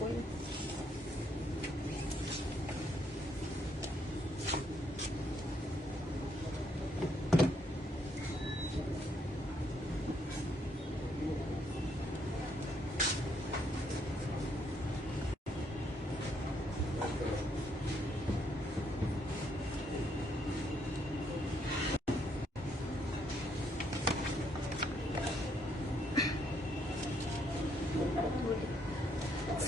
করি।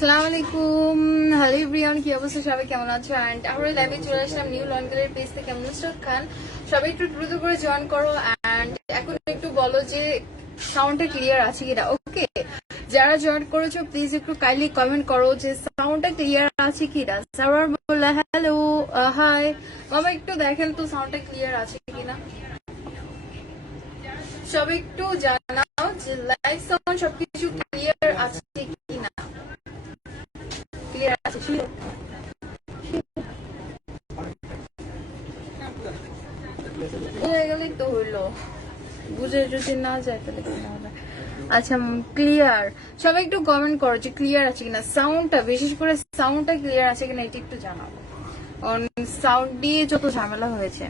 আসসালামু আলাইকুম, হ্যালো এভরিওয়ান, কি অবস্থা সবাই, কেমন আছো? এন্ড আমরা লাইভে চলে আসলাম নিউ লন্ডনের পেজ থেকে। নুসরাত খান, সবাই একটু দ্রুত করে জয়েন করো। এন্ড এখন একটু বলো যে সাউন্ডটা ক্লিয়ার আছে কিনা। ওকে, যারা জয়েন করেছো প্লিজ একটু কাইন্ডলি কমেন্ট করো যে সাউন্ডটা ক্লিয়ার আছে কিনা। সারওয়ার বললা হ্যালো, হাই বাবা, একটু দেখেন তো সাউন্ডটা ক্লিয়ার আছে কিনা। সবাই একটু জানাও যে লাইভ সাউন্ড সবকিছু ক্লিয়ার আছে কিনা। ক্লিয়ার আছে বুঝে গেলেই তো হইলো, বুঝে যদি না যায় তাহলে কি না হবে। আচ্ছা, ক্লিয়ার। সবাই একটু কমেন্ট করো যে ক্লিয়ার আছে কিনা, সাউন্ডটা, বিশেষ করে সাউন্ডটা ক্লিয়ার আছে কিনা এটা একটু জানাবো। সাউন্ড দিয়ে যত ঝামেলা হয়েছে।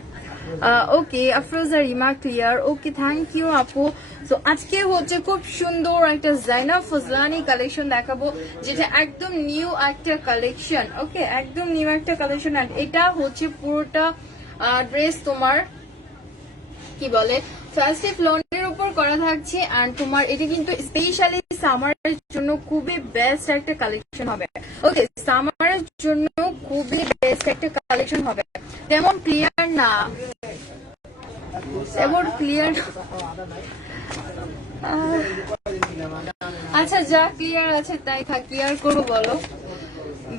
Okay, Afroza Rima clear. Okay, thank you আপু। তো আজকে হচ্ছে খুব সুন্দর একটা জাইনা ফজলানি কালেকশন দেখাবো, যেটা একদম নিউ একটা কালেকশন। ওকে, একদম নিউ একটা কালেকশন। এটা হচ্ছে পুরোটা ড্রেস তোমার কি বলে ফেস্টিভ লনের উপর করা থাকছে। এন্ড তোমার এটা কিন্তু স্পেশালি সামারের জন্য খুবই বেস্ট একটা কালেকশন হবে। ওকে, সামারের জন্য খুবই বেস্ট একটা কালেকশন হবে। তেমন ক্লিয়ার না, তেমন ক্লিয়ার। আচ্ছা, যা ক্লিয়ার আছে তাই ক্লিয়ার করবো বলো।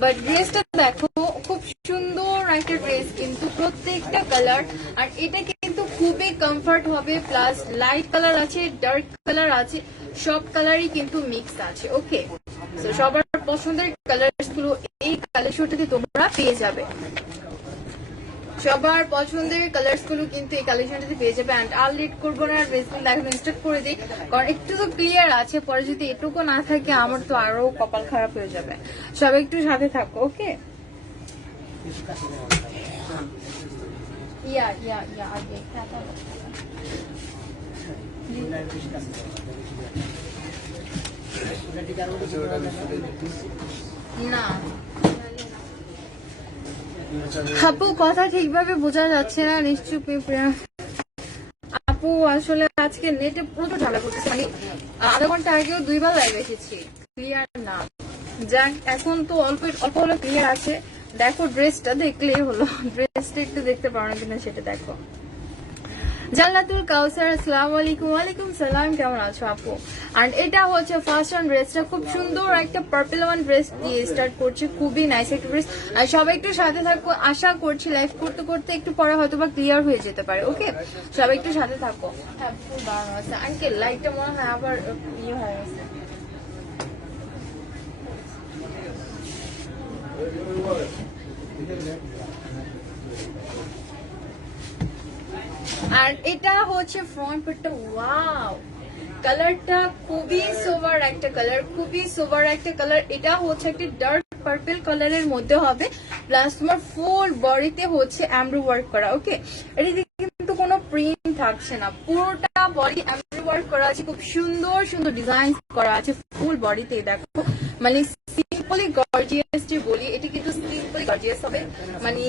বাট ড্রেসটা দেখো, খুব সুন্দর একটা ড্রেস, কিন্তু প্রত্যেকটা কালার। আর এটা কিন্তু খুবই কমফর্ট হবে, প্লাস লাইট কালার আছে, ডার্ক কালার আছে, সব কালারই কিন্তু মিক্স আছে। ওকে, তো সবার পছন্দের কালার গুলো এই কালেকশনটাতে তোমরা পেয়ে যাবে। সবার পছন্দের কালার্স গুলো কিন্তু এই কালেকশনটাতে পেয়ে যাবে। এন্ড আর লেট করবো না, ড্রেসগুলো দেখানো স্টার্ট করে দিই, কারণ একটু তো ক্লিয়ার আছে, পরে যদি এটুকু না থাকে আমার তো আরো কপাল খারাপ হয়ে যাবে। সবাই একটু সাথে থাকো। ওকে, ইয়া ইয়া ইয়া আগে না আপু, কথা ঠিকভাবে বোঝা যাচ্ছে না নিশ্চয়ই। আপু আসলে আজকে নেটে প্রচুর ঝামেলা করতেছে, মানে আধা ঘন্টা আগেও দুইবার লাইভ এসেছি, ক্লিয়ার না। যাক, এখন তো অল্প অল্প হলো ক্লিয়ার আছে। দেখো ড্রেসটা দেখলেই হলো, ড্রেসটা একটু দেখতে পারো না কিনা সেটা দেখো। জান্নাতুল কাউসার, আসসালামু আলাইকুম। ওয়ালাইকুম সালাম, কেমন আছো আপু? আর এটা হচ্ছে ফার্স্ট অন ড্রেসটা, খুব সুন্দর একটা পার্পল ওয়ান ড্রেস দিয়ে স্টার্ট করছে, খুবই নাইস একটা ড্রেস। আর সবাই একটু সাথে থাকো, আশা করছি লাইভ করতে করতে একটু পরে হয়তো বা ক্লিয়ার হয়ে যেতে পারে। ওকে, সবাই একটু সাথে থাকো। হ্যাঁ, ফুল বাড়ানো আছে আঙ্কেল, লাইটটা মনে হয় আবার ইয়ে হয়ে গেছে। আর এটা হচ্ছে ফ্রন্ট পার্টটা, ওয়াও, কালারটা খুবই সোবার একটা কালার, খুবই সোবার একটা কালার। এটা হচ্ছে একটা ডার্ক পার্পল কালারের মধ্যে হবে, প্লাস তোমার ফুল বডিতে হচ্ছে এমব্রয়ডারি ওয়ার্ক করা। ওকে, এটা কিন্তু কোনো প্রিন্ট থাকছে না, পুরোটা বডি এমব্রয়ডারি ওয়ার্ক করা আছে, খুব সুন্দর সুন্দর ডিজাইন করা আছে ফুল বডিতে। দেখো, মানে সিম্পলি গর্জিয়াস যে বলি, এটা কিন্তু সিম্পলি গর্জিয়াস হবে। মানে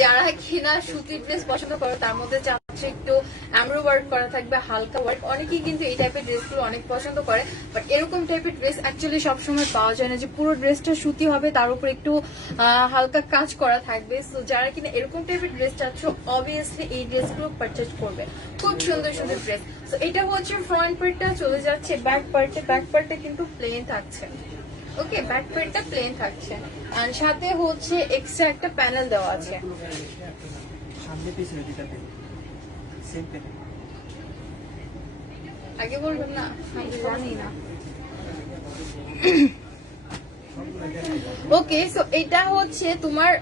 যারা কিনা সুতির ড্রেস পছন্দ করে তার মধ্যে চাচ্ছে একটু এমব্রয়ডারি ওয়ার্ক করা থাকবে, হালকা ওয়ার্ক। অনেকেই কিন্তু এই টাইপের ড্রেসগুলো অনেক পছন্দ করে, বাট এরকম টাইপের ড্রেস অ্যাকচুয়ালি সবসময় পাওয়া যায় না, যে পুরো ড্রেসটা সুতি হবে তার উপর একটু হালকা কাজ করা থাকবে। সো যারা কিনা এরকম টাইপের ড্রেস চাচ্ছ, অবভিয়াসলি এই ড্রেসগুলো পারচেজ করবে, খুব সুন্দর সুন্দর ড্রেস। তো এটা হচ্ছে ফ্রন্ট পার্টটা, চলে যাচ্ছে ব্যাক পার্টে। ব্যাক পার্টটা কিন্তু প্লেন থাকছে। ওকে, ব্যাক পার্টটা প্লেন থাকছে, আর সাথে হচ্ছে এক্সট্রা একটা প্যানেল দেওয়া আছে। আগে বলবেন না, আমি জানি না। ওকে, সো এটা হচ্ছে তোমার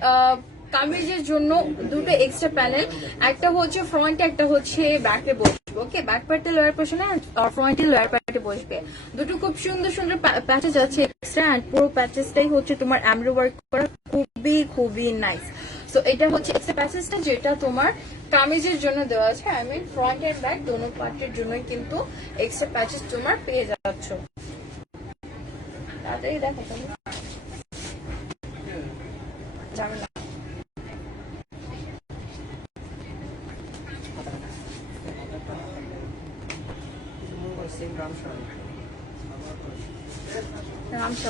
কামিজের জন্য দুটো এক্সট্রা প্যানেল, একটা হচ্ছে ফ্রন্টে, একটা হচ্ছে ব্যাকে বসবে। ওকে, ব্যাক পার্টে লোয়ার পোর্শনে আর ফ্রন্টে লোয়ার পার্টে পার্টে বসবে। দুটো খুব সুন্দর সুন্দর প্যাচেস আছে এক্সট্রা, এন্ড পুরো প্যাচেসটাই হচ্ছে তোমার এমব্রয়ডারি ওয়ার্ক করা, খুবই খুবই নাইস। সো এটা হচ্ছে এক্সট্রা প্যাচেসটা যেটা তোমার কামিজের জন্য দেওয়া আছে, I mean front and back দোনো পার্টের জন্যই কিন্তু এক্সট্রা প্যাচেস তোমার পেয়ে যাচ্ছ। তাড়াতাড়ি দেখো তুমি ঝামেলা।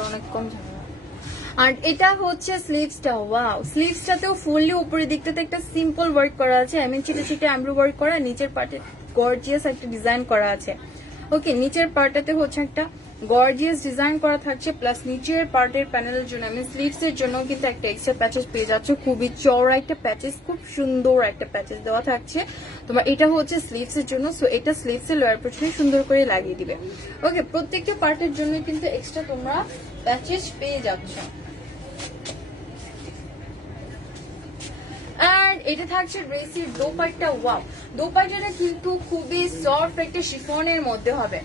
অনেক কম ঝামেলা। আর এটা হচ্ছে স্লিভসটা, ওয়াও স্লিভসটাতেও ফুললি উপরের দিকটাতে একটা সিম্পল ওয়ার্ক করা আছে, আই মিন ছিটে ছিটে এমব্রয়ডারি ওয়ার্ক করা, নিচের পার্টে গর্জিয়াস একটা ডিজাইন করা আছে। ওকে, নিচের পার্টটাতে হচ্ছে একটা গর্জিয়াস ডিজাইন করা থাকছে, প্লাস নিচের পার্টের প্যানেলের জন্য আমি স্লিভস এর জন্য কিন্তু একটা এক্সট্রা প্যাচেস পেয়ে যাচ্ছ, খুবই চওড়া একটা প্যাচেস, খুব সুন্দর একটা প্যাচেস দেওয়া থাকছে তোমার। এটা হচ্ছে স্লিভস এর জন্য, সো এটা স্লিভস এর লোয়ার পোর্শনে সুন্দর করে লাগিয়ে দিবে। ওকে, প্রত্যেকটা পার্টের জন্য কিন্তু এক্সট্রা তোমরা প্যাচেস পেয়ে যাচ্ছ। আর এটা থাকছে ড্রেসের দোপাট্টা, ওয়াও দোপাট্টাটা কিন্তু খুবই সফট একটা শিফনের মধ্যে হবে।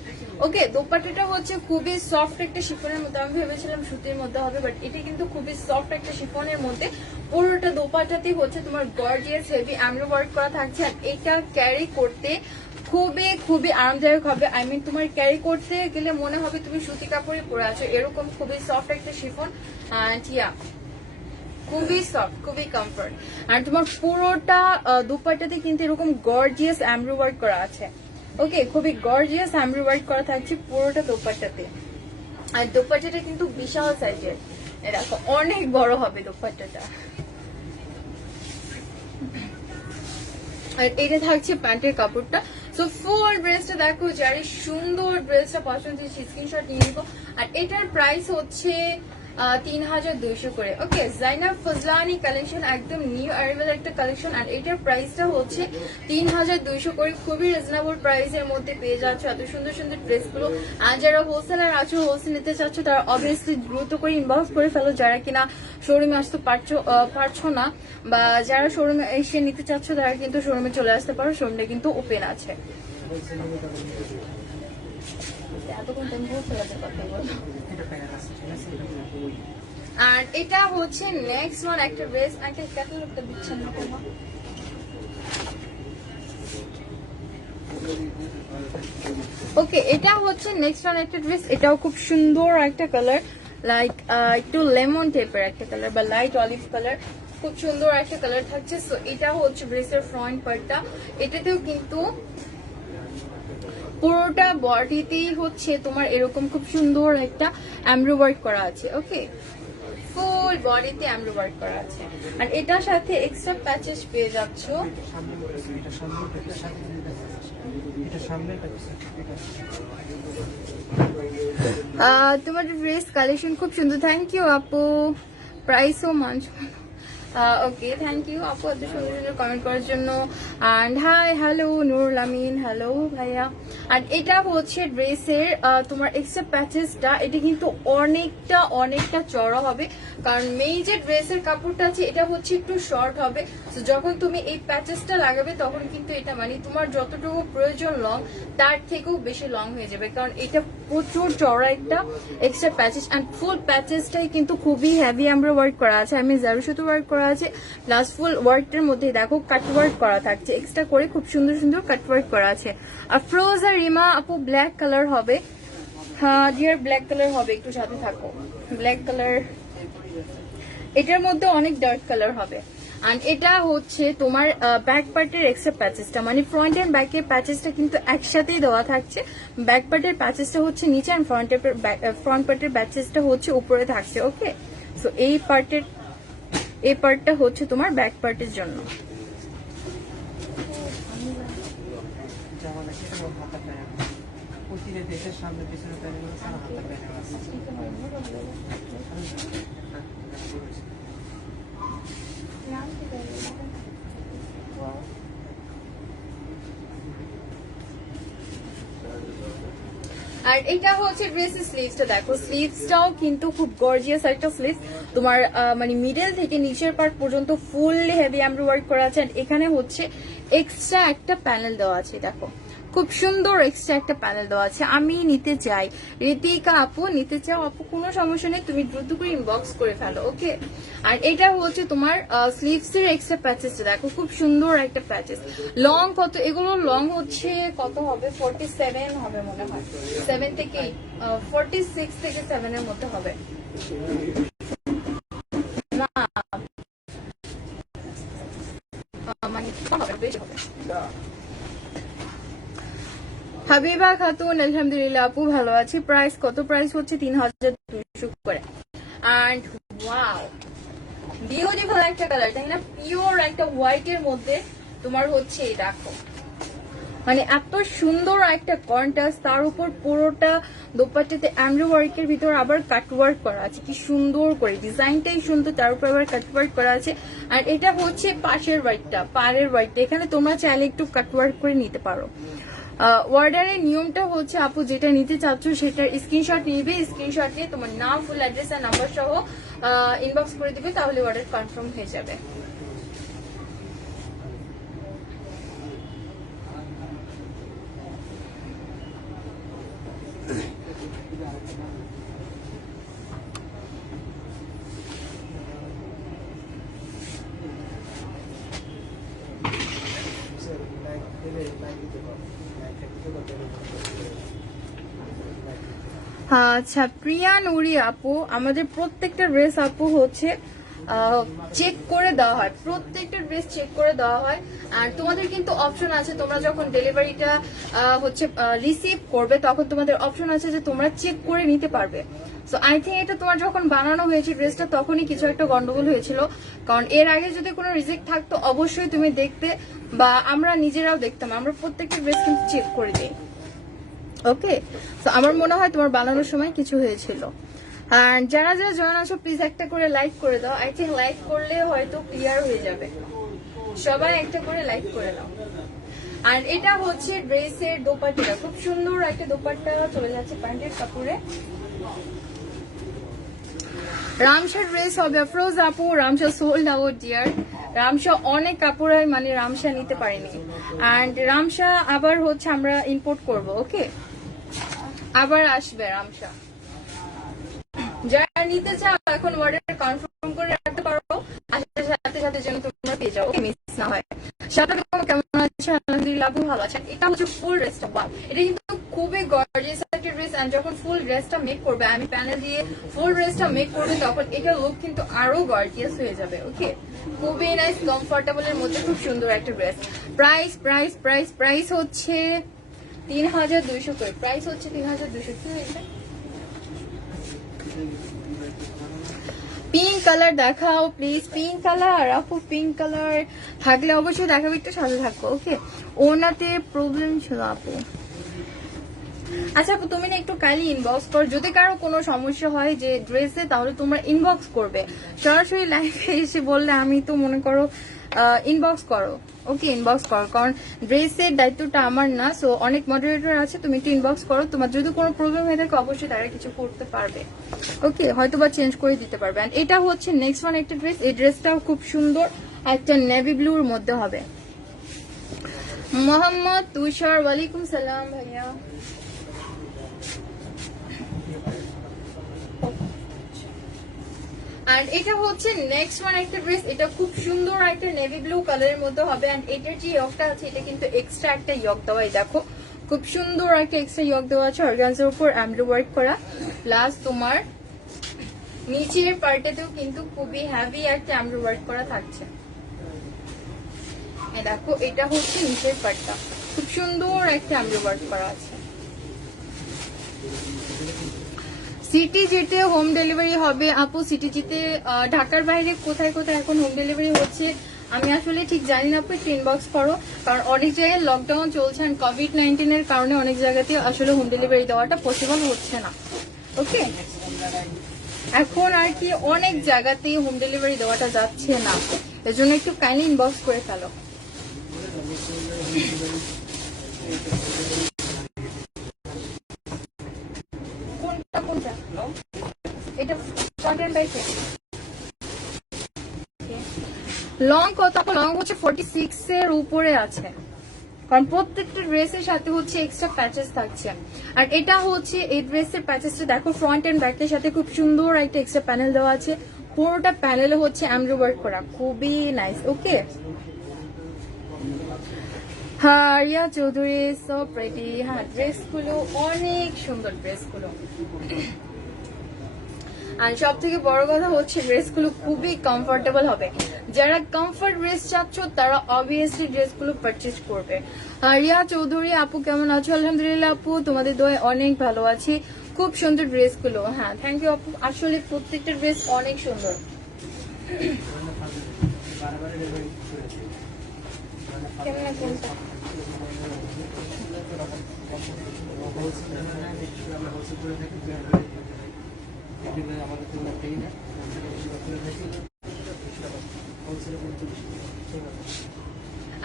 ওকে, দোপাট্টাটা হচ্ছে খুবই সফট একটা শিফনের মধ্যে, আমি ভেবেছিলাম সুতির মধ্যে হবে, বাট এটা কিন্তু খুবই সফট একটা শিফনের মধ্যে। পুরোটা দোপাট্টাতেই হচ্ছে তোমার গর্জিয়াস হেভি এমব্রয়ডারি ওয়ার্ক করা থাকছে, আর এটা ক্যারি করতে খুবই খুবই আরামদায়ক হবে। আই মিন তোমার ক্যারি করতে গেলে মনে হবে তুমি সুতি কাপড়ে পরে আছো, এরকম খুবই সফট একটা শিফন, অ্যান্ড ইয়া খুবই সফট, খুবই কমফর্ট। আর তোমার পুরোটা দুপাট্টাতে কিন্তু এরকম গর্জিয়াস এমব্রয়ডারি ওয়ার্ক করা আছে। ওকে, খুবই গর্জিয়াস এমব্রয়ডারি ওয়ার্ক করা থাকছে পুরোটা দুপাট্টাতে। আর দুপাট্টাটা কিন্তু বিশাল সাইজের, দেখো অনেক বড় হবে দুপাট্টাটা। আর এটা থাকছে প্যান্টের কাপড়টা। সো ফুল ড্রেসটা দেখো, যারা সুন্দর ড্রেসটা পছন্দ হচ্ছে স্ক্রিনশট নিয়ে নিবো। আর এটার প্রাইস হচ্ছে 3200 করে। ওকে, জাইনাব ফজলানি কালেকশন, একদম নিউ অ্যারাইভাল একটা কালেকশন, আর এটার প্রাইসটা হচ্ছে 3200 করে, খুবই রিজনেবল প্রাইসের মধ্যে পেয়ে যাচ্ছ এত সুন্দর সুন্দর ড্রেসগুলো। আর যারা হোলসেলার আছো, হোলসেল নিতে চাচ্ছ, তারা অবভিয়াসলি দ্রুত করে ইনবক্স করে ফেলো, যারা কিনা শোরুমে আসতে পারছো না, বা যারা শোরুমে এসে নিতে চাচ্ছ তারা কিন্তু শোরুমে চলে আসতে পারো, শোরুমটা কিন্তু ওপেন আছে। এতক্ষণ টেম্পো ফেলাতে কথা বলো। আর এটা হচ্ছে নেক্সট ওয়ান একটা ড্রেস, একটা ক্যাটালগটা দিচ্ছেন না তোমার। ওকে, এটা হচ্ছে নেক্সট ওয়ান একটা ড্রেস, এটাও খুব সুন্দর একটা কালার, লাইক একটু লেমন টাইপের একটা কালার বা লাইট অলিভ কালার, খুব সুন্দর একটা কালার থাকছে। সো এটা হচ্ছে ড্রেসের ফ্রন্ট পার্টটা, এটাতেও কিন্তু পুরোটা বডিতেই হচ্ছে তোমার এরকম খুব সুন্দর একটা এমব্রয়ডারি ওয়ার্ক করা আছে। ওকে, ফুল বডিতে এমব্রয়ডারি ওয়ার্ক করা আছে, আর এটার সাথে এক্সট্রা প্যাচেস পেয়ে যাচ্ছ। তোমার ড্রেস কালেকশন খুব সুন্দর, থ্যাংক ইউ আপু, প্রাইসও মানছ। ওকে, থ্যাংক ইউ আপু এত সুন্দর সুন্দর কমেন্ট করার জন্য। And hi, hello Nurul Amin, hello ভাইয়া। আর এটা হচ্ছে ড্রেসের তোমার এক্সট্রা প্যাচেসটা, এটা কিন্তু অনেকটা অনেকটা চড়া হবে, কারণ মেই যে ড্রেসের কাপড়টা আছে এটা হচ্ছে একটু শর্ট হবে। তো যখন তুমি এই প্যাচেসটা লাগাবে তখন কিন্তু এটা মানে তোমার যতটুকু প্রয়োজন লং তার থেকেও বেশি লং হয়ে যাবে, কারণ এটা প্রচুর চড়া একটা এক্সট্রা প্যাচেস। অ্যান্ড ফুল প্যাচেসটাই কিন্তু খুবই হেভি এমব্রয়ডারি ওয়ার্ক করা আছে, আমি জারু সুতো ওয়ার্ক করা আছে, প্লাস ফুল ওয়ার্কটার মধ্যে দেখো কাট ওয়ার্ক করা থাকছে, এক্সট্রা করে খুব সুন্দর সুন্দর কাট ওয়ার্ক করা আছে। আর ফ্রোজা রিমা আপু ব্ল্যাক কালার হবে, হ্যাঁ ডিয়ার ব্ল্যাক কালার হবে, একটু সাথে থাকো। ব্ল্যাক কালার, এটার মধ্যে অনেক ডার্ক কালার হবে। আর এটা হচ্ছে তোমার ব্যাক পার্টের এক্সট্রা প্যাচেসটা, মানে ফ্রন্ট এন্ড ব্যাকের প্যাচেসটা কিন্তু একসাথেই দেওয়া থাকছে। ব্যাক পার্টের প্যাচেসটা হচ্ছে নিচে, আর ফ্রন্ট পার্টের প্যাচেসটা হচ্ছে উপরে থাকছে। ওকে, সো এই পার্টটা হচ্ছে তোমার ব্যাক পার্টের জন্য। আর এটা হচ্ছে ড্রেসের স্লিভসটা, দেখো স্লিভসটাও কিন্তু খুব গর্জিয়াস একটা স্লিভস, তোমার মানে মিডল থেকে নিচের পার্ট পর্যন্ত ফুললি হেভি এমব্রয়ডারি ওয়ার্ক করা আছে। আর এখানে হচ্ছে এক্সট্রা একটা প্যানেল দেওয়া আছে, দেখো খুব সুন্দর এক্সট্রা একটা প্যানেল দেওয়া আছে। আমি নিতে চাই, ঋতিকা আপু নিতে চাও আপু, কোনো সমস্যা নেই, তুমি দ্রুত করে ইনবক্স করে ফেলো। ওকে, আর এটা হচ্ছে তোমার স্লিভস এর এক্সট্রা প্যাচেস, দেখো খুব সুন্দর একটা প্যাচেস। লং কত এগুলো? লং হচ্ছে কত হবে, 47 হবে মনে হয়, 7 থেকে 46 থেকে 7 এর মধ্যে হবে না, মানে হবে বেশি হবে। হাবিবা খাতুন আলহামদুলিল্লাহ আপু ভালো আছি। প্রাইস কত? প্রাইস হচ্ছে 3200 করে। এন্ড ওয়াও, বিউটিফুল একটা কালার, তাই না? পিওর একটা হোয়াইট এর মধ্যে তোমার হচ্ছে এই দেখো, মানে এত সুন্দর একটা কন্ট্রাস্ট, তার উপর পুরোটা দোপাট্টাতে এমব্রয়ডারি ওয়ার্কের ভিতর আবার কাট ওয়ার্ক করা আছে, কি সুন্দর করে ডিজাইনটাই সুন্দর, তার উপর আবার কাট ওয়ার্ক করা আছে। আর এটা হচ্ছে পাশের ওয়ার্কটা, পাড়ের ওয়ার্কটা, এখানে তোমরা চাইলে একটু কাট ওয়ার্ক করে নিতে পারো। অর্ডারের নিয়মটা হচ্ছে আপু যেটা নিতে চাচ্ছ সেটার স্ক্রিনশট নিবে, স্ক্রিনশট নিয়ে তোমার নাম, ফুল অ্যাড্রেস আর নাম্বার সহ ইনবক্স করে দিবে, তাহলে অর্ডার কনফার্ম হয়ে যাবে। আচ্ছা প্রিয়া নুরি আপু, আমাদের প্রত্যেকটা ড্রেস আপু হচ্ছে চেক করে দেওয়া হয়, প্রত্যেকটা ড্রেস চেক করে দেওয়া হয়। আর তোমাদের কিন্তু অপশন আছে, তোমরা যখন ডেলিভারিটা হচ্ছে রিসিভ করবে তখন তোমাদের অপশন আছে যে তোমরা চেক করে নিতে পারবে। সো আই থিঙ্ক এটা তোমার যখন বানানো হয়েছে ড্রেসটা তখনই কিছু একটা গন্ডগোল হয়েছিল, কারণ এর আগে যদি কোনো রিজেক্ট থাকতো অবশ্যই তুমি দেখতে, বা আমরা নিজেরাও দেখতাম, আমরা প্রত্যেকটা ড্রেস কিন্তু চেক করে দিই। ওকে, তো আমার মনে হয় তোমার বানানোর সময় কিছু হয়েছিল। আর যারা যারা জয়েন আছো প্লিজ একটা করে লাইক করে দাও, আই থিঙ্ক লাইক করলে হয়তো ক্লিয়ার হয়ে যাবে, সবাই একটা করে লাইক করে দাও। আর এটা হচ্ছে ড্রেসের দোপাট্টা, খুব সুন্দর একটা দোপাট্টা চলে যাচ্ছে প্যান্টের কাপড়ে। রামশা ড্রেস হবে আফরোজ আপু, রামশা সোল্ড আউট ডিয়ার, রামশা অনেক কাপড় মানে রামশা নিতে পারিনি, অ্যান্ড রামশা আবার হচ্ছে আমরা ইম্পোর্ট করব। ওকে, আবার আসবে রামশা। যারা নিতে চাও এখন অর্ডার কনফার্ম করে রাখতে পারো, আসার সাথে সাথে যেন তোমরা পেয়ে যাও, মিস না হয়। সাথে কেমন আছে? আলহামদুলিল্লাহ আপু ভালো আছেন। এটা হচ্ছে ফুল ড্রেসটা, এটা কিন্তু খুবই গর্জিয়াস একটা ড্রেস, এন্ড যখন ফুল ড্রেসটা মেক করবে, আমি প্যানেল দিয়ে ফুল ড্রেসটা মেক করবে, তখন এটা লুক কিন্তু আরো গর্জিয়াস হয়ে যাবে। ওকে, খুবই নাইস কমফোর্টেবল এর মধ্যে খুব সুন্দর একটা dress. Price price price price হচ্ছে 3200 করে, প্রাইস হচ্ছে 3200। কি হয়েছে? পিঙ্ক কালার দেখাও প্লিজ, পিঙ্ক কালার আপু, পিঙ্ক কালার থাকলে অবশ্যই দেখাবো, একটু সাথে থাকো। ওকে, ওনাতে প্রবলেম ছিল আপু। আচ্ছা আপু তুমি না একটু কাইন্ডলি ইনবক্স করো, যদি কারো কোনো সমস্যা হয় যে ড্রেসে, তাহলে তোমরা ইনবক্স করবে, সরাসরি লাইভে এসে বললে আমি তো মনে করো ইনবক্স করো। ওকে, ইনবক্স করো, কারণ ড্রেসের দায়িত্বটা আমার না। সো অনেক মডারেটর আছে, তুমি একটু ইনবক্স করো, তোমার যদি কোনো প্রবলেম হয়ে থাকে অবশ্যই তারা কিছু করতে পারবে। ওকে, হয়তো বা চেঞ্জ করে দিতে পারবে। এন্ড এটা হচ্ছে নেক্সট ওয়ান একটা ড্রেস, এই ড্রেসটাও খুব সুন্দর, একটা নেভি ব্লুর মধ্যে হবে। মোহাম্মদ তুষার, ওয়ালাইকুম সালাম ভাইয়া। এন্ড এটা হচ্ছে নেক্সট ওয়ান একটা ড্রেস, এটা খুব সুন্দর একটা নেভি ব্লু কালারের মধ্যে হবে। এন্ড এটার যে ইয়কটা আছে এটা কিন্তু এক্সট্রা একটা ইয়ক দেওয়া, দেখো খুব সুন্দর একটা এক্সট্রা ইয়ক দেওয়া আছে, অর্গানজার উপর এমব্রয়ডারি ওয়ার্ক করা, প্লাস তোমার নিচের পার্টেতেও কিন্তু খুবই হেভি একটা এমব্রয়ডারি ওয়ার্ক করা থাকছে। দেখো এটা হচ্ছে নিচের পার্টটা, খুব সুন্দর একটা এমব্রয়ডারি ওয়ার্ক করা আছে। সিটি জিতে হোম ডেলিভারি হবে আপু, সিটি জিতে ঢাকার বাইরে কোথায় কোথায় এখন হোম ডেলিভারি হচ্ছে আমি আসলে ঠিক জানি না, আপু একটু ইনবক্স করো, কারণ অনেক জায়গায় লকডাউন চলছে, আর COVID-19 এর কারণে অনেক জায়গাতে আসলে হোম ডেলিভারি দেওয়াটা পসিবল হচ্ছে না। ওকে, এখন আর কি অনেক জায়গাতেই হোম ডেলিভারি দেওয়াটা যাচ্ছে না, এজন্য একটু কাইন্ডলি ইনবক্স করে ফেলো। কোনটা এটা লং কত? লং হচ্ছে 46 এর উপরে আছে, কারণ প্রত্যেকটা ড্রেসের সাথে হচ্ছে এক্সট্রা প্যাচেস থাকছে। আর এটা হচ্ছে এই ড্রেসের প্যাচেসটা দেখো, ফ্রন্ট এন্ড ব্যাকের সাথে খুব সুন্দর একটা এক্সট্রা প্যানেল দেওয়া আছে, পুরোটা প্যানেলে হচ্ছে এমব্রয়ডারি ওয়ার্ক করা, খুবই নাইস। ওকে, হ্যাঁ রিয়া চৌধুরী সো প্রেটি। হ্যাঁ ড্রেসগুলো অনেক সুন্দর, ড্রেসগুলো। আর সব থেকে বড় কথা হচ্ছে ড্রেসগুলো খুবই কমফোর্টেবল হবে। যারা কমফোর্ট ড্রেস চাচ্ছ তারা অবভিয়াসলি ড্রেসগুলো পারচেজ করবে। রিয়া চৌধুরী আপু কেমন আছো? আলহামদুলিল্লাহ আপু, তোমাদের দোয়ায় অনেক ভালো আছি। খুব সুন্দর ড্রেসগুলো। হ্যাঁ থ্যাংক ইউ আপু, আসলে প্রত্যেকটা ড্রেস অনেক সুন্দর। কেমন কোনটা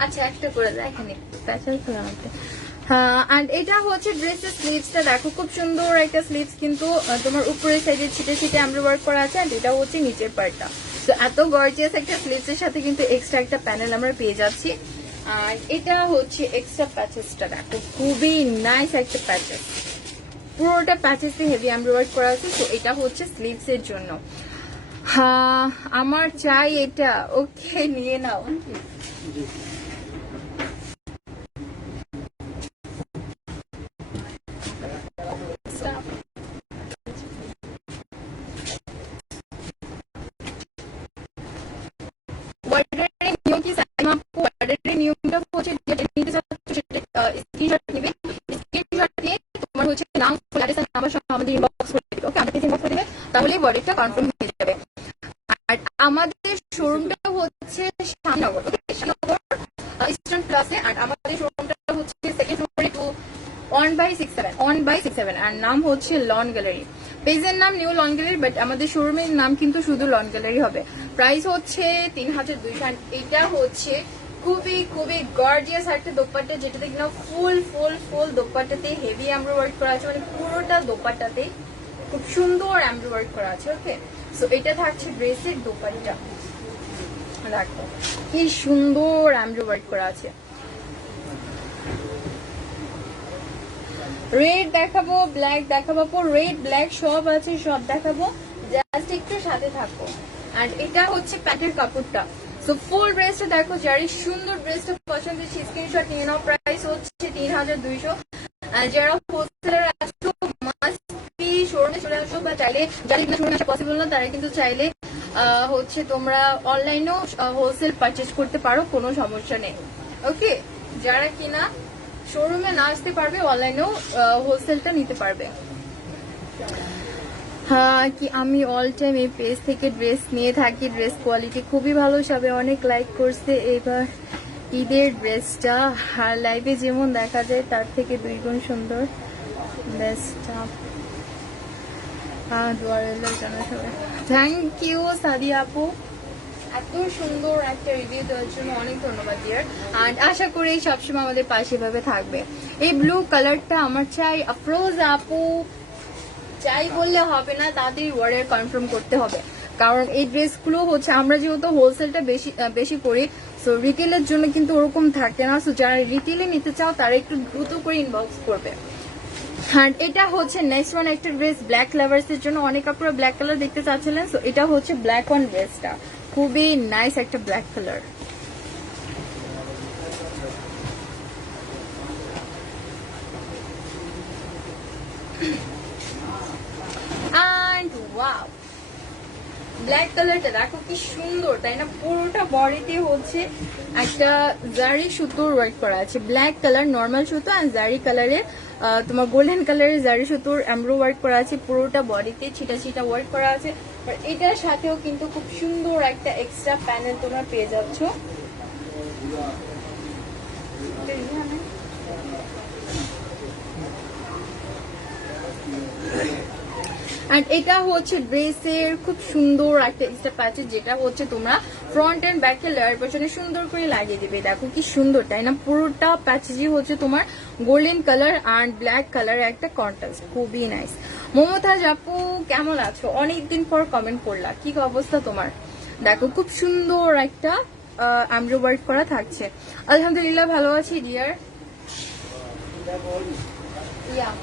আচ্ছা একটা করে দেখেন স্পেশাল খোলা মধ্যে। হ্যাঁ অ্যান্ড এটা হচ্ছে ড্রেসের স্লিভসটা দেখো, খুব সুন্দর একটা স্লিভস, কিন্তু তোমার উপরের সাইডে ছিটে ছিটে এমব্রয়ডারি ওয়ার্ক করা আছে। অ্যান্ড এটা হচ্ছে নিচের পার্টটা। তো এত গর্জিয়াস একটা স্লিভসের সাথে কিন্তু এক্সট্রা একটা প্যানেল আমরা পেয়ে যাচ্ছি। আর এটা হচ্ছে এক্সট্রা প্যাচেসটা দেখো, খুবই নাইস একটা প্যাচেস, পুরোটা প্যাচেসে হেভি এমব্রয়ডারি করা আছে। তো এটা হচ্ছে স্লিভস এর জন্য। হ্যাঁ আমার চাই এটা। ওকে নিয়ে নাও। নিয়মটা হচ্ছে স্ক্রিনশট নেবে, স্ক্রিনশট দিয়ে তোমার হচ্ছে নাম নাম্বার সহ আমাদের ইনবক্স করে দিবে। ওকে আমাদের ইনবক্স করে দিবে, তাহলে অর্ডারটা কনফার্ম হয়ে যাবে। আর আমাদের শোরুমটা হচ্ছে শ্যামনগর, শ্যামনগর ইস্টার্ন প্লাসে। আর আমাদের শোরুমটা হচ্ছে সেকেন্ড ফ্লোরে 1/67 আর নাম হচ্ছে লন গ্যালারি। পেজের নাম নিউ লন গ্যালারি, বাট আমাদের শোরুমের নাম কিন্তু শুধু লন গ্যালারি হবে। প্রাইস হচ্ছে 3200। এটা হচ্ছে খুবই খুবই গর্জিয়াস একটা দোপাট্টা, যেটাতে কিনা ফুল ফুল ফুল দোপাট্টাতে হেভি এমব্রয়ডারি ওয়ার্ক করা আছে, মানে পুরোটা দোপাট্টাতে খুব সুন্দর এমব্রয়ডারি ওয়ার্ক করা আছে। ওকে সো এটা থাকছে ড্রেসের দোপাট্টা, দেখো কি সুন্দর এমব্রয়ডারি ওয়ার্ক করা আছে। রেড দেখাবো, ব্ল্যাক দেখাবো, রেড ব্ল্যাক সব আছে, সব দেখাবো, জাস্ট একটু সাথে থাকো। আর এটা হচ্ছে প্যান্টের কাপড়টা। সো ফুল ড্রেসটা দেখো, যারা সুন্দর ড্রেসটা পছন্দ হচ্ছে স্ক্রিনশট নিয়ে নাও। প্রাইস হচ্ছে 3200। আর যারা হোলসেলার আছো মাস্ট বি শোরুমে চলে আসো, বা চাইলে যারা শোরুমে আসা পসিবল না তারা কিন্তু চাইলে হচ্ছে তোমরা অনলাইনেও হোলসেল পারচেজ করতে পারো, কোনো সমস্যা নেই। ওকে যারা কিনা শোরুমে না আসতে পারবে অনলাইনেও হোলসেলটা নিতে পারবে। হ্যাঁ কি আমি অল টাইম এই পেজ থেকে ড্রেস নিয়ে থাকি, ড্রেস কোয়ালিটি খুবই ভালো, সবাই অনেক লাইক করছে। এবার ঈদের ড্রেসটা আর লাইভে যেমন দেখা যায় তার থেকে 2 গুণ সুন্দর। বেস্টটা থ্যাংক ইউ সাদিয়া আপু, এত সুন্দর একটা রিভিউ দেওয়ার জন্য অনেক ধন্যবাদ ডিয়ার। আর আশা করি সবসময় আমাদের পাশে ভাবে থাকবে। এই ব্লু কালারটা আমার চাই। আফরোজ আপু চাই বললে হবে না, তাদের অর্ডার কনফার্ম করতে হবে, কারণ এই ড্রেসগুলো হচ্ছে আমরা যেহেতু হোলসেলটা বেশি করি, সো রিটেলের জন্য কিন্তু ওরকম থাকে না। সো যারা রিটেলে নিতে চাও তারা একটু দ্রুত করে ইনবক্স করবে। হ্যাঁ এটা হচ্ছে নেক্সট ওয়ান একটা ড্রেস ব্ল্যাক লাভার্স এর জন্য, অনেক আপনারা ব্ল্যাক কালার দেখতে চাচ্ছিলেন। সো এটা হচ্ছে ব্ল্যাক ওয়ান ড্রেসটা, খুবই নাইস একটা black colour. And wow black কালারটা দেখো কি সুন্দর, তাই না? পুরোটা বডিতে হচ্ছে একটা জারি সুতোর ওয়ার্ক করা আছে, ব্ল্যাক কালার নর্মাল সুতো অ্যান্ড জারি কালারের তোমার গোল্ডেন কালারের জারি সুতোর এমব্রয়ডারি ওয়ার্ক করা আছে, পুরোটা বডিতে ছিটা ছিটা ওয়ার্ক করা আছে। আর এটার সাথেও কিন্তু খুব সুন্দর একটা এক্সট্রা প্যানেল তোমরা পেয়ে যাচ্ছ। আর এটা হচ্ছে ড্রেসের খুব সুন্দর একটা এক্সট্রা প্যাচেস, যেটা হচ্ছে তোমরা ফ্রন্ট এন্ড ব্যাক লেয়ার পেছনে সুন্দর করে লাগিয়ে দিবে। দেখো কি সুন্দর, তাই না? পুরোটা প্যাচেসই হচ্ছে তোমার গোল্ডেন কালার অ্যান্ড ব্ল্যাক কালারের একটা কন্ট্রাস্ট, খুবই নাইস। মমতাজ আপু কেমন আছো? অনেকদিন পর কমেন্ট করলা, কি অবস্থা তোমার? দেখো খুব সুন্দর একটা এমব্রয়ডারি ওয়ার্ক করা থাকছে। আলহামদুলিল্লাহ ভালো আছি ডিয়ার। Yeah.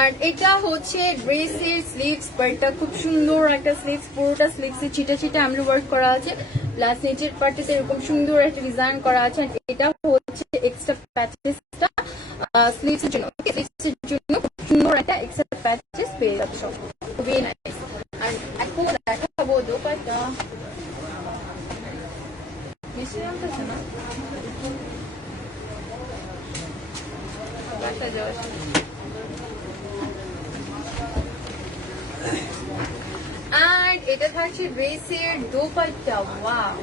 আর এটা হচ্ছে ড্রেসের স্লিভস, পার্টটা খুব সুন্দর একটা স্লিভস, পুরোটা স্লিভসে ছিটা ছিটা এমব্রয়ডারি ওয়ার্ক করা আছে, প্লাস নিচের পার্টটাতে এরকম সুন্দর একটা ডিজাইন করা আছে। এটা হচ্ছে এক্সট্রা প্যাচেসটা স্লিভসের জন্য, স্লিভসের জন্য খুব সুন্দর একটা এক্সট্রা প্যাচেস পেয়ে যাচ্ছ, খুবই নাইস। আর এখন দেখাবো দোপাট্টা, মিষ্টি নামতেছে না একটা জশ। আর এটা থাকছে ড্রেসের দোপাট্টা। ওয়াও,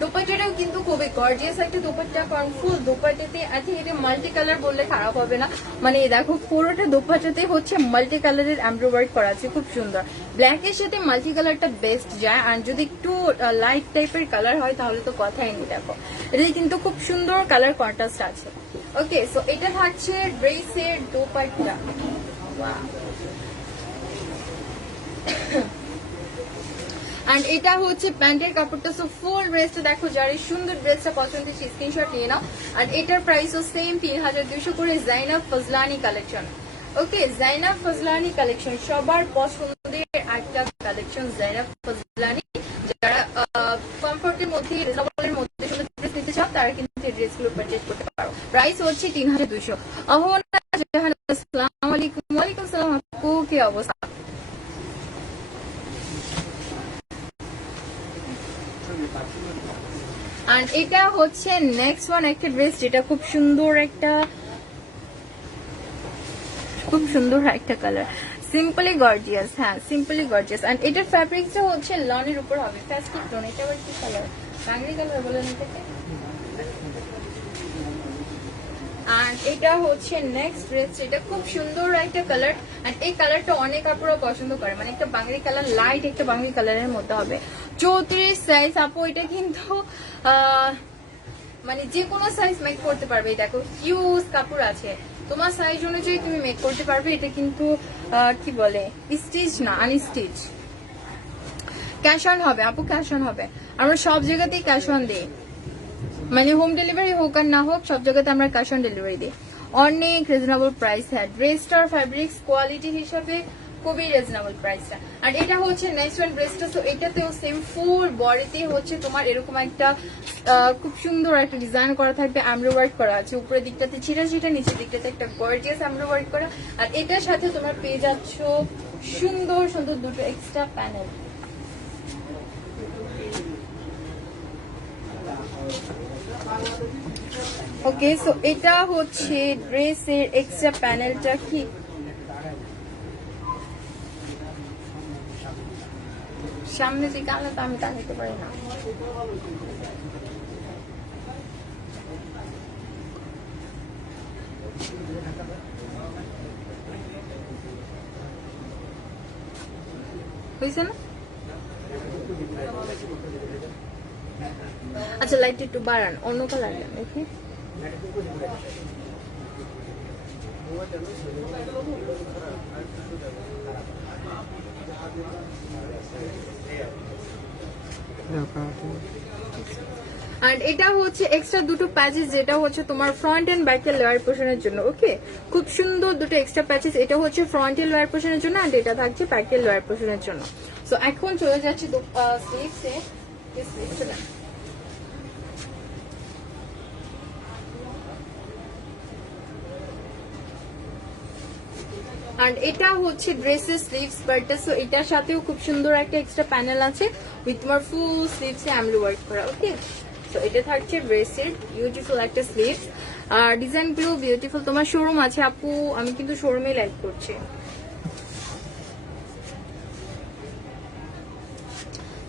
দোপাট্টাটাও কিন্তু খুবই গর্জিয়াস একটা দোপাট্টা, কারণ ফুল দোপাট্টাতে আই থিঙ্ক এটা মাল্টি কালার বললে খারাপ হবে না, মানে দেখো পুরোটা দোপাট্টাতে হচ্ছে মাল্টি কালারের এমব্রয়ডারি করা আছে, খুব সুন্দর। ব্ল্যাকের সাথে মাল্টি কালারটা বেস্ট যায়, আর যদি একটু লাইট টাইপের কালার হয় তাহলে তো কথাই নেই। দেখো এটাতে কিন্তু খুব সুন্দর কালার কন্ট্রাস্ট আছে। ওকে, সো এটা থাকছে ড্রেসের দোপাট্টা। ওয়াও, আর এটা হচ্ছে প্যান্টের কাপড়টা। সো ফুল ড্রেসটা দেখো, যার এই সুন্দর ড্রেসটা পছন্দ হচ্ছে স্ক্রিনশট নিয়ে নাও। আর এটার প্রাইসও সেম 3200 করে, জাইনাব ফজলানি কালেকশন। ওকে, জাইনাব ফজলানি কালেকশন সবার পছন্দের একটা কালেকশন, জাইনাব ফজলানি। যারা কমফোর্টের মধ্যে, রিজনেবলের মধ্যে ড্রেস নিতে চাও তারা কিন্তু এই ড্রেসগুলো পারচেজ করতে পারো। প্রাইস হচ্ছে 3200। অহনা জাহান, আসসালামু আলাইকুম। ওয়ালাইকুম আসসালাম আপু, কি অবস্থা? আর এটা হচ্ছে নেক্সট ওয়ান একটা ড্রেস, যেটা খুব সুন্দর একটা কালার, সিম্পলি গর্জিয়াস। হ্যাঁ, সিম্পলি গর্জিয়াস। আর এটার ফ্যাব্রিকটা হচ্ছে লনের উপর হবে, ফেস্টিভ টোন। এটা আবার কি কালার? বাঙ্গি কালার বলে নিতে। আর এটা হচ্ছে নেক্সট ড্রেস, এটা খুব সুন্দর একটা কালার। আর এই কালারটা অনেক আপুরা পছন্দ করে, মানে একটা বাঙ্গি কালার, লাইট একটা বাঙ্গি কালারের মধ্যে হবে। 34 সাইজ আপু, এটা কিন্তু মানে যে কোনো সাইজ মেক করতে পারবে। দেখো হিউজ কাপড় আছে, তোমার সাইজ অনুযায়ী তুমি মেক করতে পারবে। এটা কিন্তু কি বলে, স্টিচ না, আনস্টিচ। ক্যাশ অন হবে আপু, ক্যাশ অন হবে। আমরা সব জায়গাতেই ক্যাশ অন দিই, মানে হোম ডেলিভারি হোক আর না হোক সব জায়গাতে আমরা ক্যাশ অন ডেলিভারি দিই। অনেক রিজনেবল প্রাইস। হ্যাঁ, ড্রেসটার ফ্যাব্রিক্স কোয়ালিটি হিসাবে খুবই রিজনেবল প্রাইসটা। আর এটা হচ্ছে নেক্সট ওয়ান ড্রেসটা। তো এটাতেও সেম ফুল বডিতে হচ্ছে তোমার এরকম একটা খুব সুন্দর একটা ডিজাইন করা থাকবে, এমব্রয়ডারি করা আছে। উপরের দিকটাতে ছিটা ছিটা, নিচের দিকটাতে একটা গর্জিয়াস এমব্রয়ডারি করা। আর এটার সাথে তোমার পেয়ে যাচ্ছ সুন্দর সুন্দর দুটো এক্সট্রা প্যানেল। ওকে, সো এটা হচ্ছে ড্রেসের এক্সট্রা প্যানেলটা। কি সামনে দিকে আলাদা আমি টানাতে পারি না। হয়েছে না? আচ্ছা, লাইট একটু বাড়ান, অন্য কালার দেখি। আর এটা হচ্ছে এক্সট্রা দুটো প্যাচেস, যেটা হচ্ছে তোমার ফ্রন্ট এন্ড ব্যাকের লোয়ার পোর্শনের জন্য। ওকে, খুব সুন্দর দুটো এক্সট্রা প্যাচেস। এটা হচ্ছে ফ্রন্টের লোয়ার পোর্শনের জন্য, আর এটা থাকছে ব্যাকের লোয়ার পোর্শনের জন্য। সো এখন চলে যাচ্ছে স্লিভসে। আর এটা হচ্ছে ড্রেসের স্লিভস পার্টটা। সো এটার সাথেও খুব সুন্দর একটা এক্সট্রা প্যানেল আছে, উইথ তোমার ফুল স্লিভসে এমব্রয়ডারি ওয়ার্ক করা। ওকে, তো এটা থাকছে ড্রেসের বিউটিফুল একটা স্লিভস। আর ডিজাইন গুলো বিউটিফুল। তোমার শোরুম আছে আপু? আমি কিন্তু শোরুমে লাইক করছি।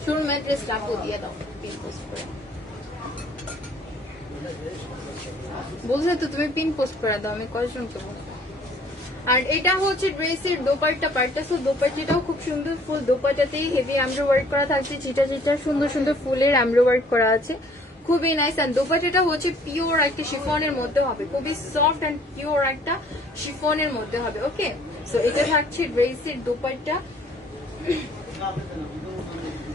শোরুম অ্যাড্রেস আপু দিয়ে দাও, পিন পোস্ট করে। বলছো তো তুমি পিন পোস্ট করে দাও, আমি কয়জনকে বলবো। আর এটা হচ্ছে ড্রেসের দোপাট্টা পার্টটা। সো দোপাট্টাটাও খুব সুন্দর, ফুল দোপাট্টাতেই হেভি এমব্রয়ডারি করা থাকছে, চিটা চিটা সুন্দর সুন্দর ফুলের এমব্রয়ডারি করা আছে, খুবই নাইস। আর দোপাট্টাটা হচ্ছে পিওর একটা শিফনের মধ্যে হবে, খুবই সফট এন্ড পিওর একটা শিফনের মধ্যে হবে। ওকে, সো এটা থাকছে ড্রেসের দোপাট্টা।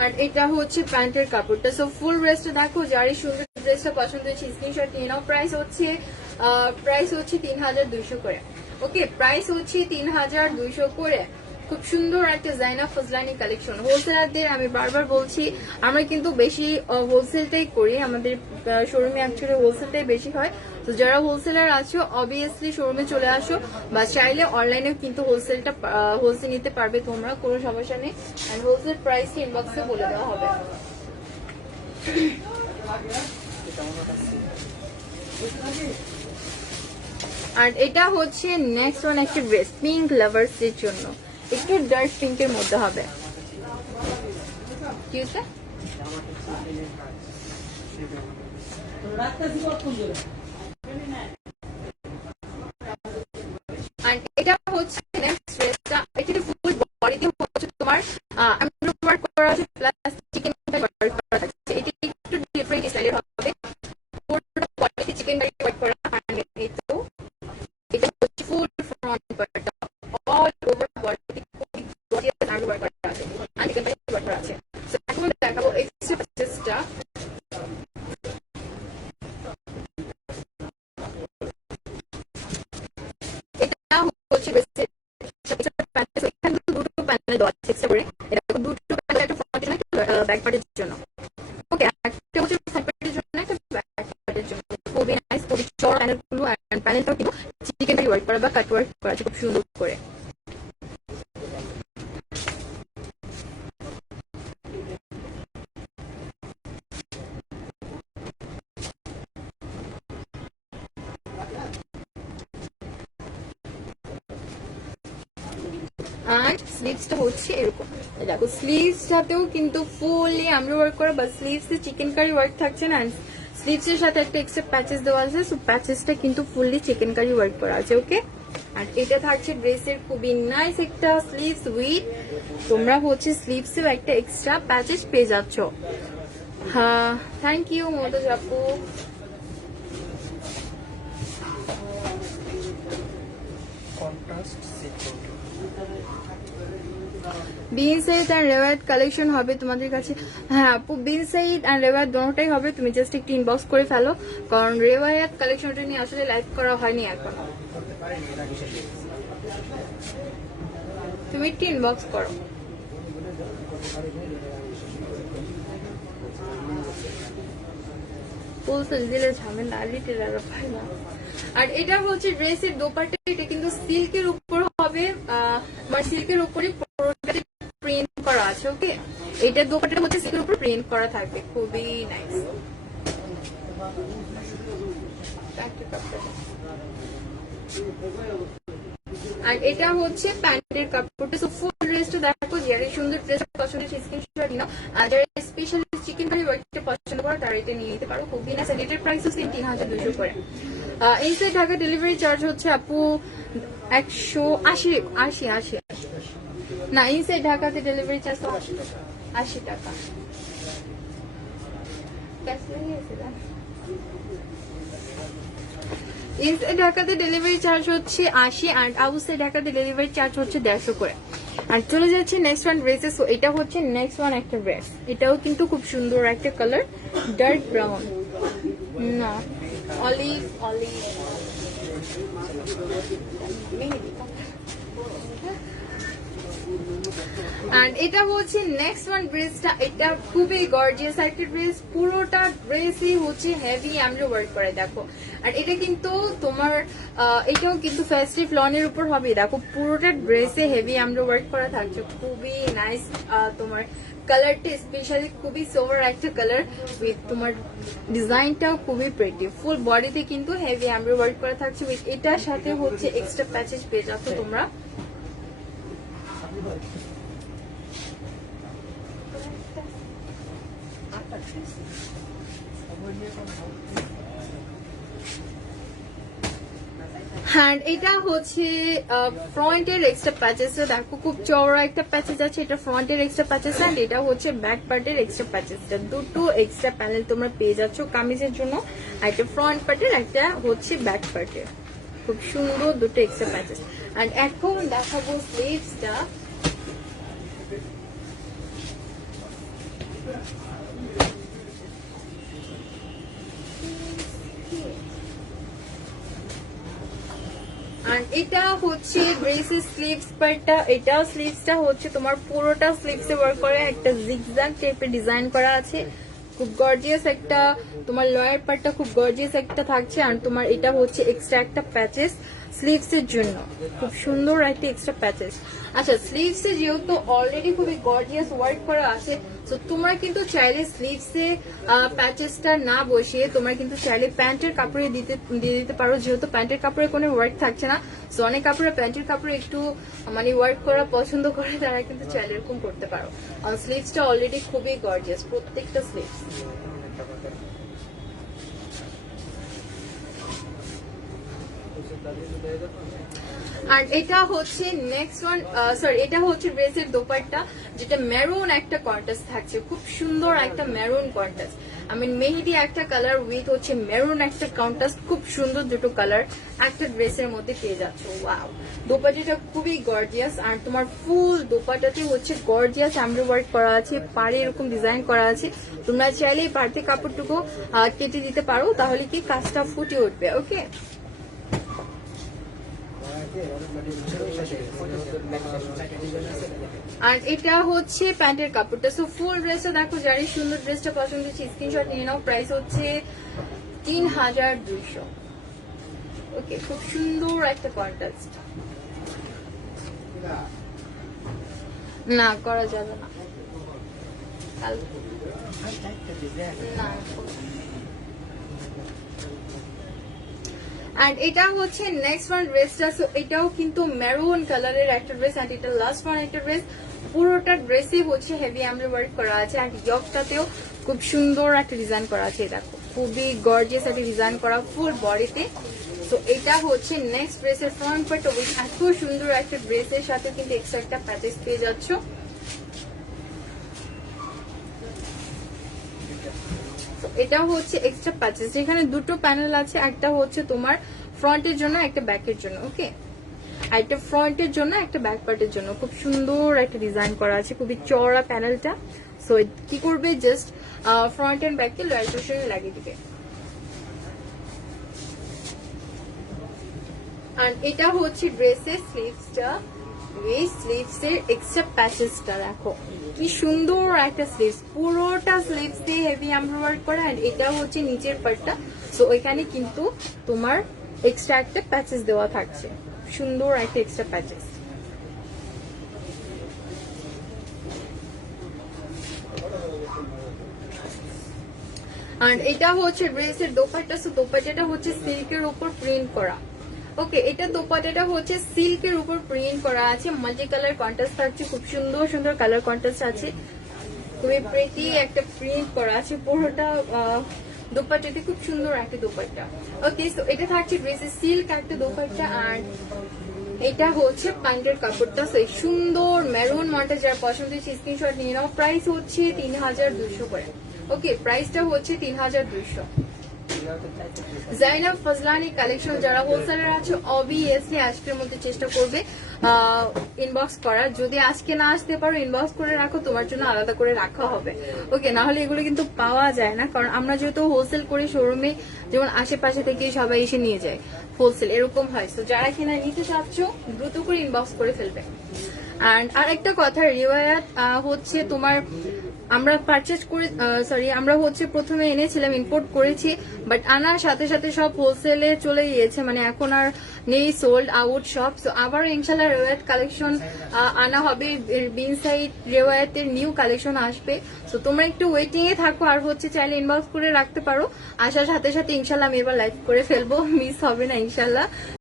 আর এটা হচ্ছে প্যান্টের কাপড়টা। সো ফুল ড্রেসটা দেখো, যার এই সুন্দর ড্রেসটা পছন্দ হয়েছে স্ক্রিনশট নিয়ে নাও। প্রাইস হচ্ছে 3200 করে। ওকে, প্রাইস হচ্ছে 3200 করে। খুব সুন্দর একটা জাইনা ফজলানি কালেকশন। হোলসেলারদের আমি বারবার বলছি, আমরা কিন্তু বেশি হোলসেলটাই করি, আমাদের শোরুমে অ্যাকচুয়ালি হোলসেলটাই বেশি হয়। তো যারা হোলসেলার আছো অবভিয়াসলি শোরুমে চলে আসো, বা চাইলে অনলাইনেও কিন্তু হোলসেল নিতে পারবে তোমরা, কোনো সমস্যা নেই। এন্ড হোলসেল প্রাইস ইনবক্সে বলে দেওয়া হবে। আর এটা হচ্ছে নেক্সট ওয়ান একটা ড্রেস, পিঙ্ক লাভার্স এর জন্য, একটু ডার্ক পিঙ্কের মধ্যে হবে। কি হচ্ছে? আর এটা হচ্ছে নেক্সট ড্রেসটা, এটা ফুল বডিতে হচ্ছে তোমার এমব্রয়ডারি করা আছে, প্লাস চিকেন কারি ওয়ার্ক করা আছে। এটা একটু ডিফারেন্ট স্টাইলের হবে, পুরোটা বডিতে চিকেন কারি ওয়ার্ক করা। আর এটা হচ্ছে ফুল ফ্রন্ট পার্ট, অল ওভার বডিতে গর্জিয়াস এমব্রয়ডারি ওয়ার্ক করা আছে, আর চিকেন কারি ওয়ার্ক করা আছে। সো এখন দেখাবো এক্সট্রা পার্চেসটা। এটা হচ্ছে দুটো প্যানেল দেওয়া আছে এক্সট্রা করে, এটা দুটো প্যানেল, একটা ফ্রন্টের জন্য একটা ব্যাক পার্টের জন্য। ওকে, একটা হচ্ছে ফ্রন্ট পার্টের জন্য, একটা ব্যাক পার্টের জন্য। খুবই নাইস, খুবই চড়া প্যানেলগুলো। আর প্যানেলটাও কিন্তু চিকেন কারি ওয়ার্ক করা বা কাট ওয়ার্ক করা আছে খুব সুন্দর করে। আর স্লিভসটা হচ্ছে এরকম, দেখো স্লিভসটাতেও কিন্তু ফুললি আমরা ওয়ার্ক করা, বা স্লিভসে চিকেন কারি ওয়ার্ক থাকছে না, স্লিভস এর সাথে একটা এক্সট্রা প্যাচেস দেওয়া আছে। সো প্যাচেসটা কিন্তু ফুললি চিকেন কারি ওয়ার্ক করা আছে। ওকে, আর এটা থাকছে ড্রেসের খুবই নাইস একটা স্লিভস উইথ, তোমরা হচ্ছে স্লিভসেও একটা এক্সট্রা প্যাচেস পেয়ে যাচ্ছ। হ্যাঁ, থ্যাংক ইউ মধুজ আপু। বিন সাইড এন্ড রেওয়ায়াত কালেকশন হবে তোমাদের কাছে। হ্যাঁ আপু, বিন সাইড এন্ড রেওয়ায়াত দুটোটাই হবে, তুমি জাস্ট একটু ইনবক্স করে ফেলো, কারণ রেওয়ায়াত কালেকশনটা নিয়ে আসলে লাইভ করা হয়নি এখন। তুমি একটু ইনবক্স করো। হোলসেল দিলে ঝামেলা, রিটেলাররা পায় না। আর এটা হচ্ছে ড্রেসের দোপাট্টা, এটা কিন্তু সিল্কের উপর হবে, মানে সিল্কের উপরে প্রিন্ট করা আছে। ওকে, এটা দোপাট্টা হচ্ছে সিল্কের উপর প্রিন্ট করা থাকবে, খুবই নাইস। আর এটা হচ্ছে প্যান্টের কাপড়টা। সো ফুল ড্রেসটা দেখো, যারা সুন্দর ড্রেস পছন্দ স্ক্রিনশট নিও, আর যারা স্পেশালি চিকেন কারি ওয়ার্কটা পছন্দ করো তারা এটা নিয়ে নিতে পারো, খুবই নাইস। আর এটার প্রাইস হচ্ছে 3200 করে। ইনসাইড ঢাকা ডেলিভারি চার্জ হচ্ছে আপু 180 না, ইনসাইড ঢাকাতে ডেলিভারি চার্জ 80 টাকা। ইনসাইড ঢাকাতে ডেলিভারি চার্জ হচ্ছে 80, আর আউটসাইড ঢাকাতে ডেলিভারি চার্জ হচ্ছে 150 করে। আর চলে যাচ্ছে নেক্সট ওয়ান ড্রেসে। সো এটা হচ্ছে নেক্সট ওয়ান একটা ড্রেস, এটাও কিন্তু খুব সুন্দর একটা কালার, ডার্ক ব্রাউন না অলিভ আর এটা হচ্ছে নেক্সট ওয়ান ড্রেসটা। এটা খুবই গর্জিয়াস একটা ড্রেস, পুরোটা ড্রেসই হচ্ছে হেভি আমরা ওয়ার্ক করে দেখো। আর এটা কিন্তু তোমার এটাও কিন্তু ফেস্টিভ লনের উপর হবে, দেখো পুরোটা ড্রেসে হেভি আমরা ওয়ার্ক করা থাকছে, খুবই নাইস। তোমার কালারটা স্পেশালি খুবই সোভার একটা কালার, উইথ তোমার ডিজাইনটাও খুবই প্রিটি। ফুল বডিতে কিন্তু হেভি আমরা ওয়ার্ক করা থাকছে, উইথ এটার সাথে হচ্ছে এক্সট্রা প্যাচেস পেয়ে যাচ্ছ তোমরা। হ্যান্ড এটা হচ্ছে ফ্রন্টের এক্সট্রা প্যাচেস, দেখো খুব চওড়া একটা প্যাচেস আছে, এটা ফ্রন্টের এক্সট্রা প্যাচেস, অ্যান্ড এটা হচ্ছে ব্যাক পার্টের এক্সট্রা প্যাচেসটা। দুটো এক্সট্রা প্যানেল তোমরা পেয়ে যাচ্ছ কামিজের জন্য, আর একটা ফ্রন্ট পার্টের, একটা হচ্ছে ব্যাক পার্টের। খুব সুন্দর দুটো এক্সট্রা প্যাচেস। আর এখন দেখাবো স্লিভসটা। আর এটা হচ্ছে ড্রেসের স্লিভস পার্টটা, এটা স্লিভসটা হচ্ছে তোমার পুরোটা স্লিভসে ওয়ার্ক করে একটা জিগজ্যাগ টাইপের ডিজাইন করা আছে, খুব গর্জিয়াস একটা। তোমার লয়ার পার্টটা খুব গর্জিয়াস একটা থাকছে, আর তোমার এটা হচ্ছে এক্সট্রা একটা প্যাচেস স্লিভস এর জন্য, খুব সুন্দর একটা এক্সট্রা প্যাচেস। আচ্ছা, স্লিভস এ যেহেতু অলরেডি খুবই গর্জিয়াস ওয়ার্ক করা আছে, তো তোমরা কিন্তু চাইলে স্লিভস এ প্যাচেসটা না বসিয়ে তোমরা কিন্তু চাইলে প্যান্টের কাপড়ে দিয়ে দিতে পারো, যেহেতু প্যান্টের কাপড়ে কোনো ওয়ার্ক থাকছে না। সো অনেক কাপড়ে প্যান্টের কাপড়ে একটু মানে ওয়ার্ক করা পছন্দ করে, তারা কিন্তু চাইলে এরকম করতে পারো। আর স্লিভসটা অলরেডি খুবই গর্জিয়াস প্রত্যেকটা স্লিভস। আর এটা হচ্ছে নেক্সট ওয়ান, সরি এটা হচ্ছে ড্রেসের দোপাট্টা, যেটা মেরুন একটা কন্ট্রাস্ট থাকছে, খুব সুন্দর একটা মেরুন কন্ট্রাস্ট। আই মিন মেহেদি একটা কালার উইথ হচ্ছে মেরুন একটা কন্ট্রাস্ট, খুব সুন্দর দুটো কালার একটা ড্রেসের মধ্যে পেয়ে যাচ্ছ। ওয়াও, দোপাট্টাটা খুবই গর্জিয়াস, আর তোমার ফুল দোপাট্টাতে হচ্ছে গর্জিয়াস এমব্রয়ডারি ওয়ার্ক করা আছে, পাড়ে এরকম ডিজাইন করা আছে। তোমরা চাইলে পাড়তে কাপড়টুকু কেটে দিতে পারো, তাহলে কি কাজটা ফুটে উঠবে। ওকে, আর এটা হচ্ছে প্যান্টের কাপড়টা। সো ফুল ড্রেসটা দেখো, যারই সুন্দর ড্রেসটা পছন্দ হচ্ছে স্ক্রিনশট নিয়ে নাও। প্রাইস হচ্ছে 3200। ওকে, খুব সুন্দর একটা কন্ট্রাস্ট। না করা যাবে না, না। এন্ড এটা হচ্ছে নেক্সট ওয়ান ড্রেসটা। সো এটাও কিন্তু মেরুন কালারের একটা ড্রেস, এন্ড এটা লাস্ট ওয়ান একটা ড্রেস। পুরোটা ড্রেসে হচ্ছে হেভি এমব্রয়ডারি ওয়ার্ক করা আছে, এন্ড ইয়কটাতেও খুব সুন্দর একটা ডিজাইন করা আছে। দেখো, খুবই গর্জিয়াস একটা ডিজাইন করা ফুল বডিতে। সো এটা হচ্ছে নেক্সট ড্রেসের ফ্রন্ট পার্ট। এত সুন্দর একটা ড্রেসের সাথে কিন্তু এক্সট্রা একটা প্যাচেস পেয়ে যাচ্ছ। এটা হচ্ছে এক্সট্রা প্যাচেস, যেখানে দুটো প্যানেল আছে, একটা হচ্ছে তোমার ফ্রন্টের জন্য, একটা ব্যাকের জন্য। ওকে, একটা ফ্রন্টের জন্য, একটা ব্যাক পার্টের জন্য। খুব সুন্দর একটা ডিজাইন করা আছে, খুবই চওড়া প্যানেলটা। সো কি করবে, জাস্ট ফ্রন্ট এন্ড ব্যাককে লয়ার পোর্শনে লাগিয়ে দিবে। আর এটা হচ্ছে ড্রেসের স্লিভসটা, এই স্লিভস এর এক্সট্রা প্যাচেসটা দেখো, কি সুন্দর একটা স্লিভস, পুরোটা স্লিভস দিয়ে হেভি এমব্রয়ডারি করা। আর এটা হচ্ছে নিচের পার্টটা। সো ওইখানে কিন্তু তোমার এক্সট্রা একটা প্যাচেস দেওয়া থাকছে, সুন্দর একটা এক্সট্রা প্যাচেস। আর এটা হচ্ছে ড্রেসের দোপাট্টা। সো দোপাট্টাটা হচ্ছে সিল্কের উপর প্রিন্ট করা। ওকে, এটা দোপাট্টাটা হচ্ছে সিল্কের উপর প্রিন্ট করা আছে, মাল্টি কালার কন্ট্রাস্ট থাকছে, খুব সুন্দর সুন্দর কালার কন্ট্রাস্ট আছে, খুবই প্রিটি একটা প্রিন্ট করা আছে পুরোটা দোপাট্টাতে, খুব সুন্দর একটা দোপাট্টা। ওকে, তো এটা থাকছে ড্রেসের সিল্ক একটা দোপাট্টা। আর এটা হচ্ছে প্যান্টের কাপড়টা। সেই সুন্দর মেরুন মনটা যার পছন্দ হচ্ছে স্ক্রিনশট নিয়ে নাও। প্রাইস হচ্ছে 3200 করে। ওকে, প্রাইসটা হচ্ছে 3200। জাইনাব ফজলানি কালেকশন যারা হোলসেলার আছে অবভিয়াসলি আজকের মধ্যে চেষ্টা করবে ইনবক্স করার। যদি আজকে না আসতে পারো ইনবক্স করে রাখো, তোমার জন্য আলাদা করে রাখা হবে। ওকে, না হলে এগুলো কিন্তু পাওয়া যায় না, কারণ আমরা যেহেতু হোলসেল করি শোরুমে, যেমন আশেপাশে থেকে সবাই এসে নিয়ে যায়, হোলসেল এরকম হয়। তো যারা কিনা নিতে চাচ্ছ দ্রুত করে ইনবক্স করে ফেলবে। আর একটা কথা, রিওয়ায়াত হচ্ছে তোমার আমরা পারচেজ করে, সরি আমরা হচ্ছে প্রথমে এনেছিলাম, ইম্পোর্ট করেছি, বাট আনার সাথে সাথে সব হোলসেলে চলে গিয়েছে, মানে এখন আর নেই, সোল্ড আউট সব। তো আবার ইনশাল্লাহ রেওয়ায়াত কালেকশন আনা হবে, বিন সাইড রেওয়ায়াতের নিউ কালেকশন আসবে। তো তোমরা একটু ওয়েটিং এ থাকো, আর হচ্ছে চাইলে ইনবক্স করে রাখতে পারো। আসার সাথে সাথে ইনশাল্লাহ আমি এবার লাইভ করে ফেলবো, মিস হবে না ইনশাল্লাহ।